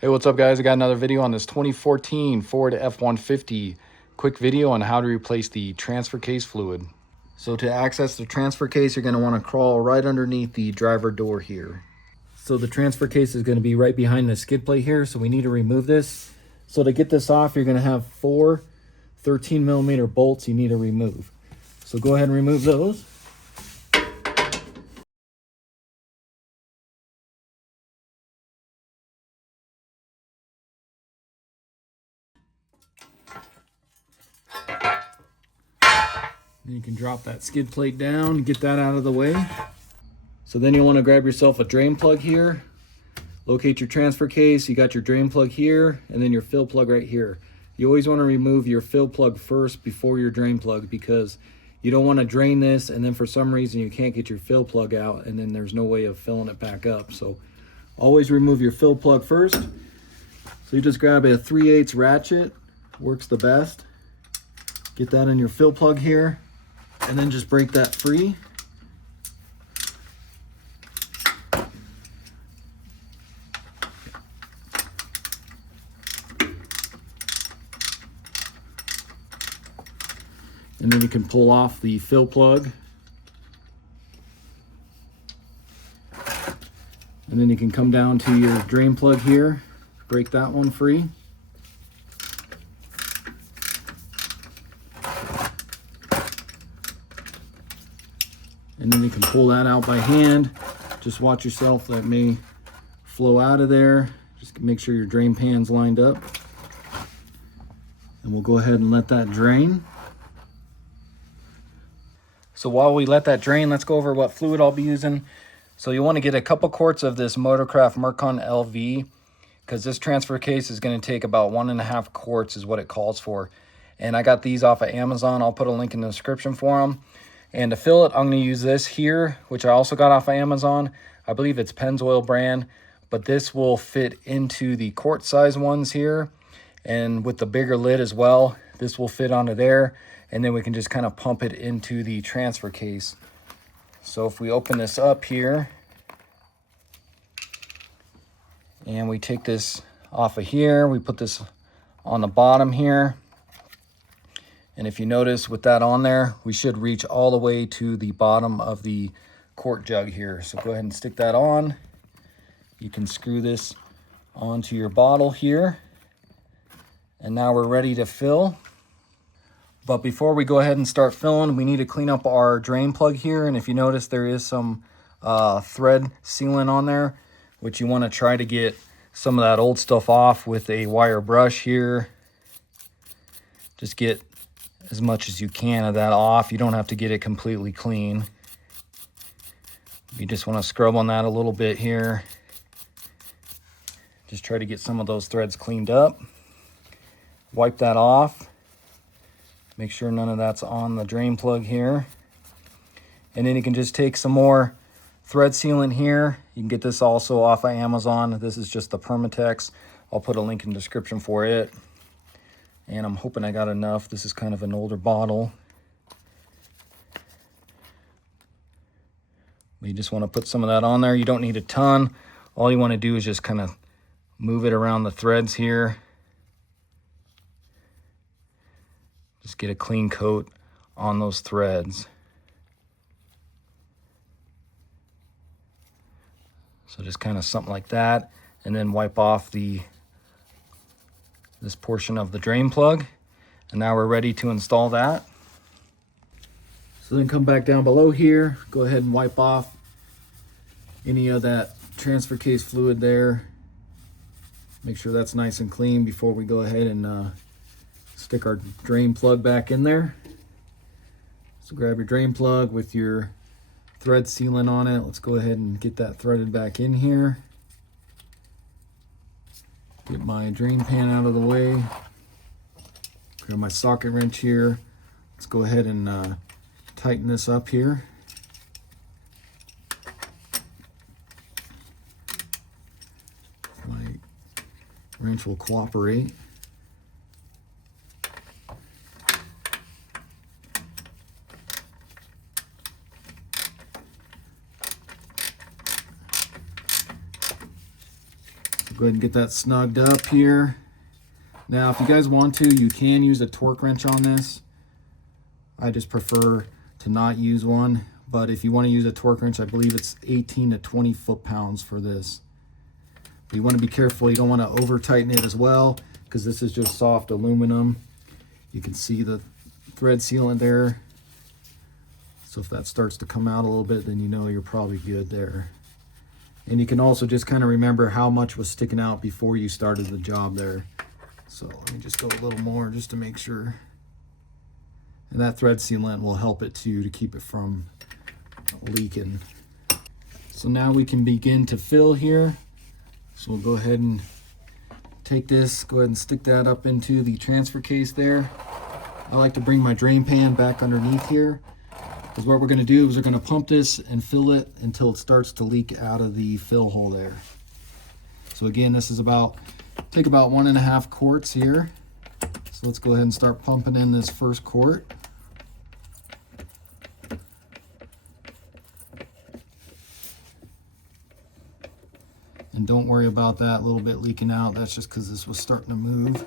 Hey, what's up guys? I got another video on this 2014 Ford F-150. Quick video on how to replace the transfer case fluid. So to access the transfer case, you're going to want to crawl right underneath the driver door here. So the transfer case is going to be right behind the skid plate here, so we need to remove this. So to get this off, you're going to have 4 13mm bolts you need to remove. So go ahead and remove those. And you can drop that skid plate down and get that out of the way. So then you'll want to grab yourself a drain plug here. Locate your transfer case, you got your drain plug here, and then your fill plug right here. You always want to remove your fill plug first before your drain plug, because you don't want to drain this and then for some reason you can't get your fill plug out and then there's no way of filling it back up. So always remove your fill plug first. So you just grab a 3/8 ratchet, works the best. Get that in your fill plug here and then just break that free. And then you can pull off the fill plug. And then you can come down to your drain plug here, break that one free. And then you can pull that out by hand. Just watch yourself, that may flow out of there. Just make sure your drain pan's lined up. And we'll go ahead and let that drain. So while we let that drain, let's go over what fluid I'll be using. So you want to get a couple quarts of this Motorcraft Mercon LV, because this transfer case is going to take about 1.5 quarts is what it calls for. And I got these off of Amazon. I'll put a link in the description for them. And to fill it, I'm going to use this here, which I also got off of Amazon. I believe it's Pennzoil brand, but this will fit into the quart size ones here. And with the bigger lid as well, this will fit onto there. And then we can just kind of pump it into the transfer case. So if we open this up here and we take this off of here, we put this on the bottom here. And if you notice with that on there, we should reach all the way to the bottom of the quart jug here. So go ahead and stick that on. You can screw this onto your bottle here. And now we're ready to fill. But before we go ahead and start filling, we need to clean up our drain plug here. And if you notice, there is some thread sealant on there, which you want to try to get some of that old stuff off with a wire brush here. Just get as much as you can of that off. You don't have to get it completely clean. You just want to scrub on that a little bit here. Just try to get some of those threads cleaned up. Wipe that off. Make sure none of that's on the drain plug here. And then you can just take some more thread sealant here. You can get this also off of Amazon. This is just the Permatex. I'll put a link in the description for it. And I'm hoping I got enough. This is kind of an older bottle. You just want to put some of that on there. You don't need a ton. All you want to do is just kind of move it around the threads here. Just get a clean coat on those threads. So just kind of something like that, and then wipe off this portion of the drain plug. And now we're ready to install that. So then come back down below here, go ahead and wipe off any of that transfer case fluid there. Make sure that's nice and clean before we go ahead and stick our drain plug back in there. So grab your drain plug with your thread sealant on it. Let's go ahead and get that threaded back in here. Get my drain pan out of the way. Grab my socket wrench here. Let's go ahead and tighten this up here. My wrench will cooperate. Go ahead and get that snugged up here. Now, if you guys want to, you can use a torque wrench on this. I just prefer to not use one. But if you want to use a torque wrench, I believe it's 18 to 20 foot-pounds for this. But you want to be careful. You don't want to over-tighten it as well, because this is just soft aluminum. You can see the thread sealant there. So if that starts to come out a little bit, then you know you're probably good there. And you can also just kind of remember how much was sticking out before you started the job there. So let me just go a little more just to make sure. And that thread sealant will help it too, to keep it from leaking. So now we can begin to fill here. So we'll go ahead and take this, go ahead and stick that up into the transfer case there. I like to bring my drain pan back underneath here, because what we're going to do is we're going to pump this and fill it until it starts to leak out of the fill hole there. So again, this is take about 1.5 quarts here. So let's go ahead and start pumping in this first quart. And don't worry about that little bit leaking out. That's just because this was starting to move.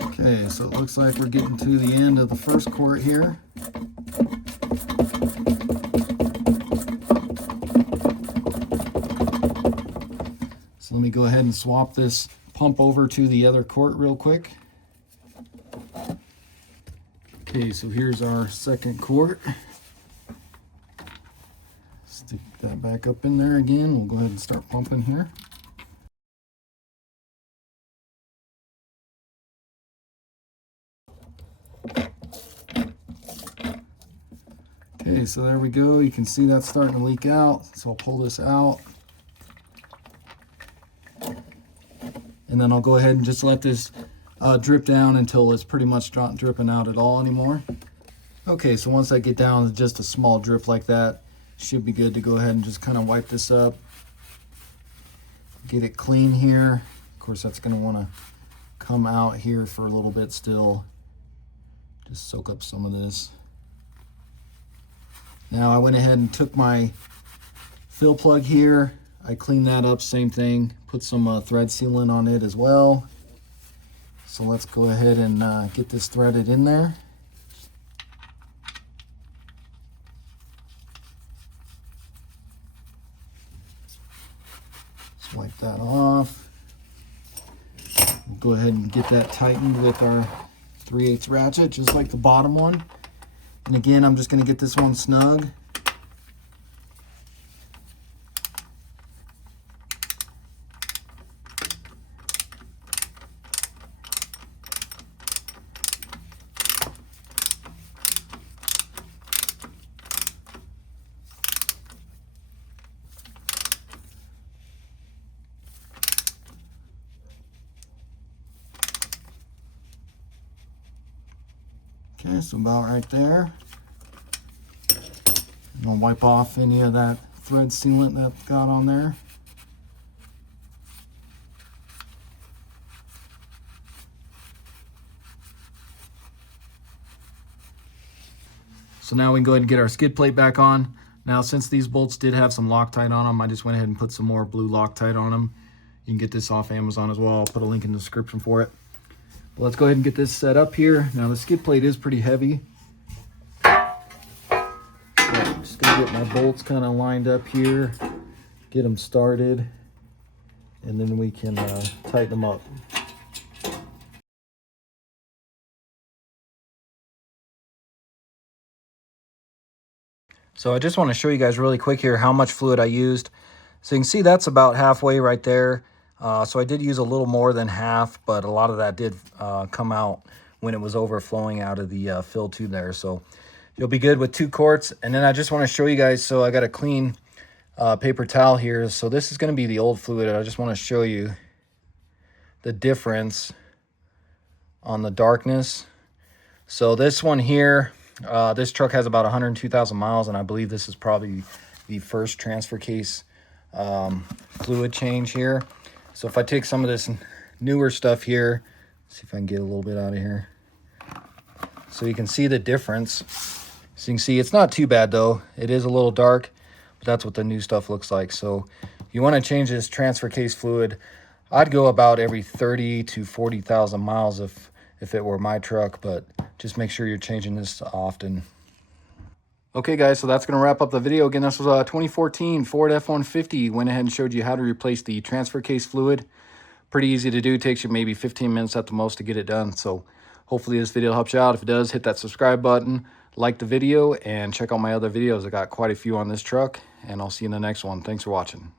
Okay, so it looks like we're getting to the end of the first quart here. So let me go ahead and swap this pump over to the other quart real quick. Okay, so here's our second quart. Stick that back up in there again. We'll go ahead and start pumping here. Okay, so there we go. You can see that's starting to leak out. So I'll pull this out. And then I'll go ahead and just let this drip down until it's pretty much not dripping out at all anymore. Okay, so once I get down to just a small drip like that, should be good to go ahead and just kind of wipe this up. Get it clean here. Of course, that's going to want to come out here for a little bit still. Just soak up some of this. Now I went ahead and took my fill plug here. I cleaned that up, same thing. Put some thread sealant on it as well. So let's go ahead and get this threaded in there. Let's wipe that off. We'll go ahead and get that tightened with our 3/8 ratchet, just like the bottom one. And again, I'm just going to get this one snug. Okay, so about right there. I'm gonna wipe off any of that thread sealant that got on there. So now we can go ahead and get our skid plate back on. Now, since these bolts did have some Loctite on them, I just went ahead and put some more blue Loctite on them. You can get this off Amazon as well. I'll put a link in the description for it. But let's go ahead and get this set up here. Now, the skid plate is pretty heavy. I'm just gonna get my bolts kind of lined up here, get them started, and then we can tighten them up. So I just want to show you guys really quick here how much fluid I used. So you can see that's about halfway right there. So I did use a little more than half, but a lot of that did come out when it was overflowing out of the fill tube there. So you'll be good with 2 quarts. And then I just want to show you guys, so I got a clean paper towel here. So this is going to be the old fluid. I just want to show you the difference on the darkness. So this one here, this truck has about 102,000 miles, and I believe this is probably the first transfer case fluid change here. So if I take some of this newer stuff here, See if I can get a little bit out of here. So you can see the difference. So you can see it's not too bad though. It is a little dark, but that's what the new stuff looks like. So you want to change this transfer case fluid. I'd go about every 30 to 40,000 miles if it were my truck, but just make sure you're changing this often. Okay guys, so that's going to wrap up the video. Again, this was a 2014 Ford F-150. Went ahead and showed you how to replace the transfer case fluid. Pretty easy to do. Takes you maybe 15 minutes at the most to get it done. So hopefully this video helps you out. If it does, hit that subscribe button, like the video, and check out my other videos. I got quite a few on this truck, and I'll see you in the next one. Thanks for watching.